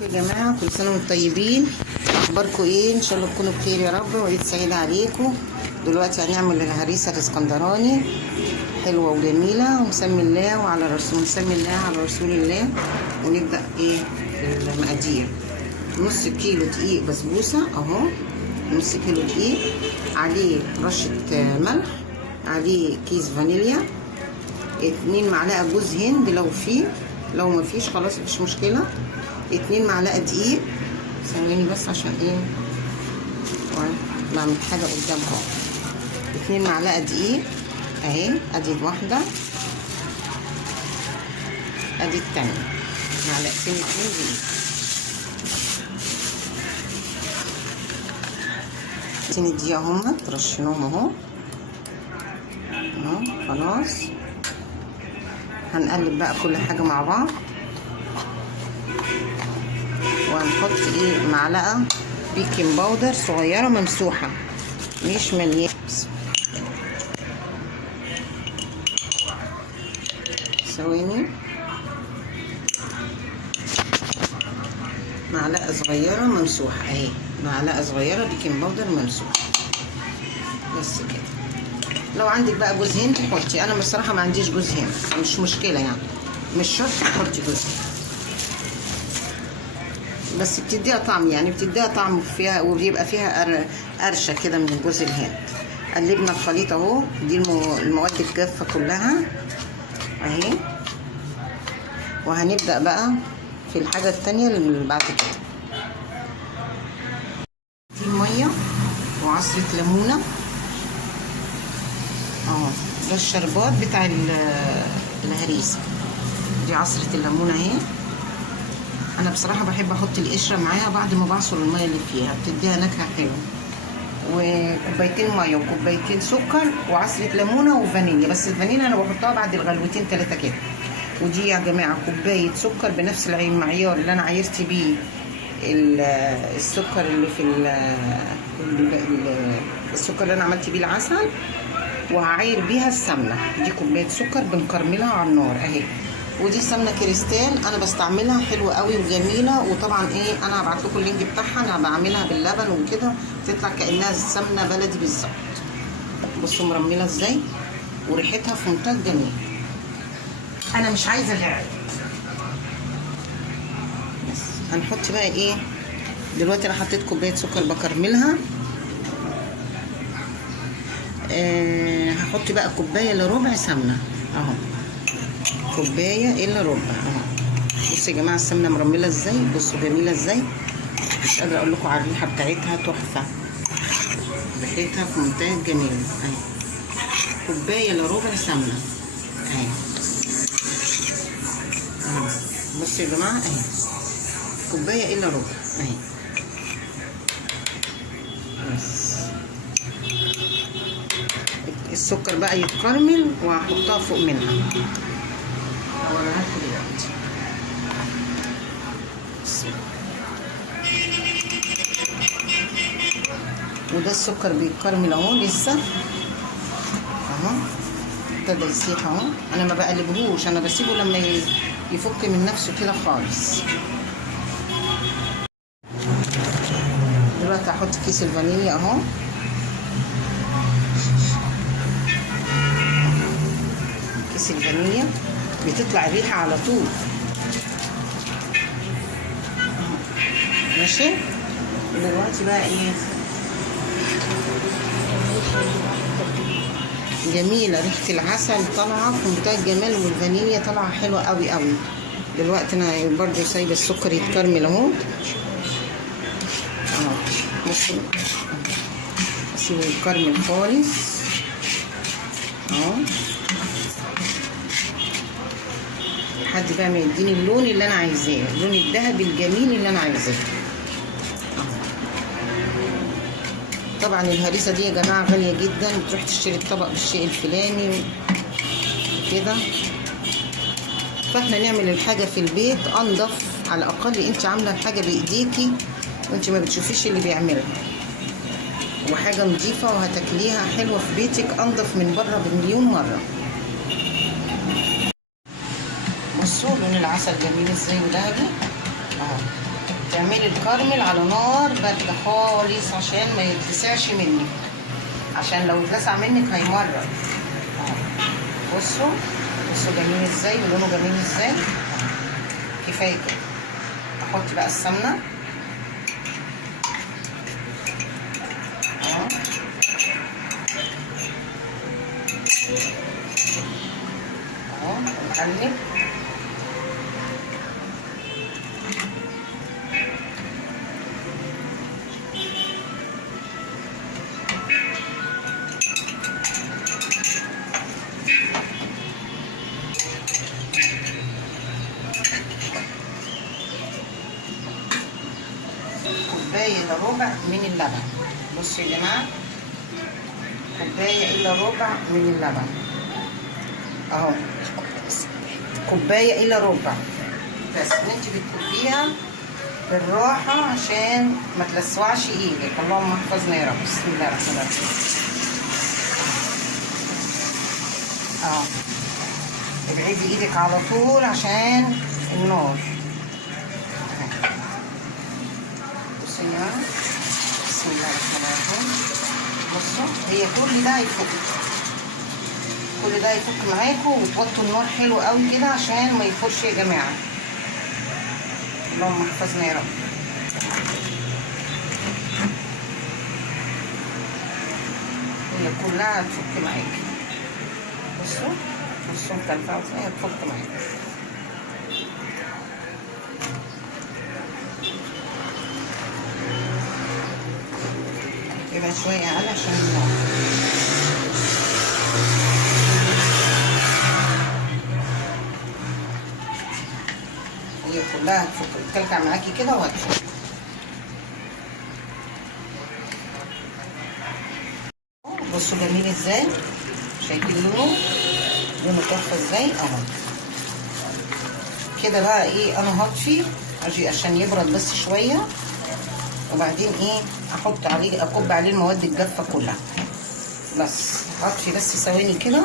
يا جماعه، كل سنه وانتم طيبين. اخباركم ايه؟ ان شاء الله تكونوا بخير يا رب، وعيد سعيد عليكم. دلوقتي هنعمل الهريسه الاسكندراني حلوه وجميله، ونسمي الله وعلى رسول نسمي الله على رسول الله. ونبدا ايه في المقادير. نص كيلو دقيق بسبوسه اهو، نص كيلو دقيق، عليه رشه ملح، عليه كيس فانيليا، 2 معلقه جوز هند لو فيه، لو ما فيش خلاص مفيش مشكله. 2 معلقه دقيق. ثواني بس عشان ايه بعمل حاجه قدامكم. 2 معلقه دقيق اهي، ادي واحده، ادي التانية، معلقتين 2 دقيق. الدقيق اهم رشيناهم اهو خلاص. هنقلب بقى كل حاجه مع بعض، وهنحط ايه معلقه بيكنج باودر صغيره ممسوحه مش مليانه. ثواني، معلقه صغيره ممسوحه اهي، معلقه صغيره بيكنج باودر ممسوحه بس كده. لو عندك بقى جوز هند حطي، انا بصراحه ما عنديش جوز هند، مش مشكله يعني، مش شرط تحطي جوز هند، بس بتديها طعم، يعني بتديها طعم فيها، وبيبقى فيها قرشه كده من جوز الهند. قلبنا الخليط اهو، دي المواد الجافه كلها اهي. وهنبدا بقى في الحاجه التانية اللي بعد كده. دي الميه وعصره ليمونه اهو، ده الشربات بتاع الهريسه. دي عصره الليمونه اهي. انا بصراحه بحب احط القشره معاها بعد ما بعصر الميه اللي فيها، بتديها نكهه حلوه. وكوبايتين ميه وكوبايتين سكر وعصره ليمونه وفانيليا، بس الفانيليا انا بحطها بعد الغلوتين 3 كده. ودي يا جماعه كوبايه سكر بنفس المعيار اللي انا عايرت بيه السكر اللي في السكر اللي انا عملت بيه العسل، وهعاير بيها السمنه. دي كوبايه سكر بنكرملها على النار اهي. ودي سمنه كريستال انا بستعملها، حلوه قوي وجميله. وطبعا ايه، انا هبعت لكم اللينك بتاعها، انا بعملها باللبن وكده، تطلع كانها سمنه بلدي بالظبط. بصوا مرمله ازاي، وريحتها في منتهى الجمال. انا مش عايزه غير بس. هنحط بقى ايه دلوقتي. انا حطيت كوبايه سكر بكرملها. هحط بقى كوبايه الا ربع سمنه اهو، كوبايه الا ربع اهو. بصوا يا جماعه السمنه مرمله ازاي، بصوا جميله ازاي، مش قادره اقول لكم على الريحه بتاعتها، تحفه، ريحتها في منتهى الجمال اهي. كوبايه الا ربع سمنه اهي. بصوا يا جماعه اهي، كوبايه الا ربع اهي بس. السكر بقى يتكرمل وهحطها فوق منها، هوريها لكم دلوقتي. وده السكر بيتكرمل اهو لسه اهو، ابتدى يسيح اهو. انا ما بقلبهوش، انا بسيبه لما يفك من نفسه كده خالص. دلوقتي هحط كيس الفانيليا اهو، كيس الفانيليا بتطلع الريحه على طول ماشي. دلوقتي بقى ايه، جميله ريحه العسل طالعه في منتهى الجمال، والفانيليا طالعه حلوه قوي قوي. دلوقتي انا برضو سايبه السكر يتكرمل اهو بصوا، اسيبه يتكرمل خالص اهو لحد بقى ما يديني اللون اللي انا عايزاه، اللون الذهبي الجميل اللي انا عايزاه. طبعا الهريسه دي يا جماعه غاليه جدا، بتروح تشتري الطبق بالشيء الفلاني كده. فاحنا نعمل الحاجه في البيت انضف، على الاقل انت عامله الحاجه بايديكي وانت ما بتشوفيش اللي بيعملها، وحاجه نظيفه وهتاكليها حلوه في بيتك انضف من بره بمليون مره. بصوا لون العسل جميل ازاي وذهبي اهو. تعملي الكراميل على نار باردة خالص عشان ما يتلسعش منك، عشان لو اتلسع منك هيمرر. بصوا جميل ازاي ولونه جميل ازاي. كفايه كده. احط بقى السمنه ونقلب. كوباية الا ربع من اللبن. بصوا يا جماعة، كوباية الا ربع من اللبن اهو، كوباية الا ربع بس. انت بتكبيها بالراحة عشان ما تلسوعش ايدك. اللهم احفظنا يا رب. بسم الله الرحمن الرحيم. اهو ابعدي ايدك على طول عشان النار. بسم الله الرحمن الرحيم. بصوا هي كل ده هيفك، كل ده هيفك معاكم، وتوطوا النار حلو قوي كده عشان ما يفرش يا جماعه. اللهم احفظنا يا رب. هي كلها هتفك معاكي. بصوا مكلفه ازاي هتفك معاكي. يبقى شوية أقل عشان النار. هي كلها هتكلكع معاكي كده وهتفك. بصوا جميل ازاي، شايفين لونه تحفة ازاي اهو كده. بقى ايه، انا هطفي اجي عشان يبرد بس شوية، وبعدين ايه احط عليه، اكب عليه المواد الجافه كلها. بس هطفي بس ثواني كده،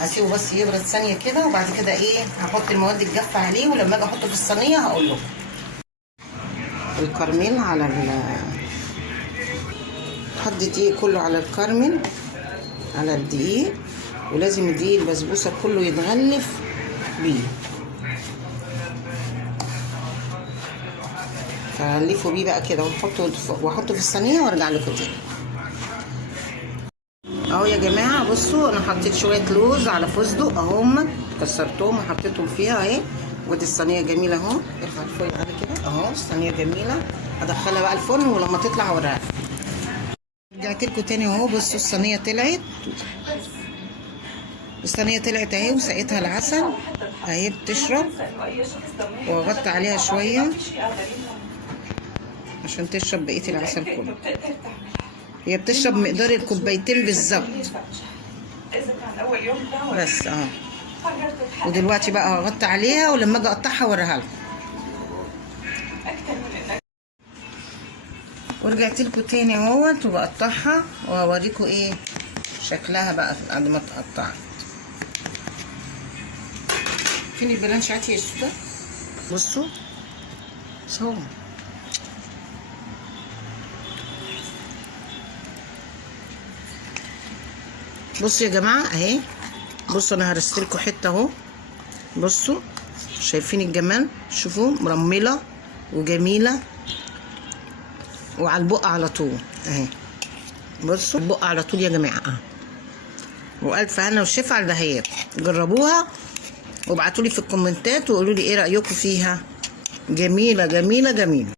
هسيبه بس يبرد ثانيه كده، وبعد كده ايه هحط المواد الجافه عليه، ولما اجي احطه في الصينيه هقول لكم. الكراميل على حط دقيق كله على الكراميل، على الدقيق، ولازم الدقيق البسبوسه كله يتغلف بيه. فهنلفه بيه بقى كده واحطه في الصينيه وارجع لكم تاني. اهو يا جماعه بصوا، انا حطيت شويه لوز على فستق اهم، كسرتهم وحطيتهم فيها اهي. ودي الصينيه جميله اهو. ارفع الفويل على كده اهو، الصينيه جميله. هدخلها بقى الفرن ولما تطلع هوريها. رجعت لكم تاني اهو. بصوا الصينيه طلعت، الصينيه طلعت اهي، وسقيتها العسل اهي بتشرب، واغطي عليها شويه عشان تشرب بقيه العسل كله. هي بتشرب مقدار الكوبايتين بالظبط بس ودلوقتي بقى هغطي عليها، ولما اجي اقطعها اوريها لكم. ورجعت لكم تاني اهوت، وبقطعها وهوريكم ايه شكلها بقى بعد ما اتقطعت. فين البلانشات يا سودا؟ بصوا صور. بصوا يا جماعه اهي، بصوا انا هرست لكم حته اهو. بصوا شايفين الجمال؟ شوفوا مرمله وجميله، وعلى البق على طول اهي. بصوا البق على طول يا جماعه. والف هنا وشفا على الدهيات. جربوها وابعتوا لي في الكومنتات وقولوا لي ايه رايكم فيها. جميله جميله جميله.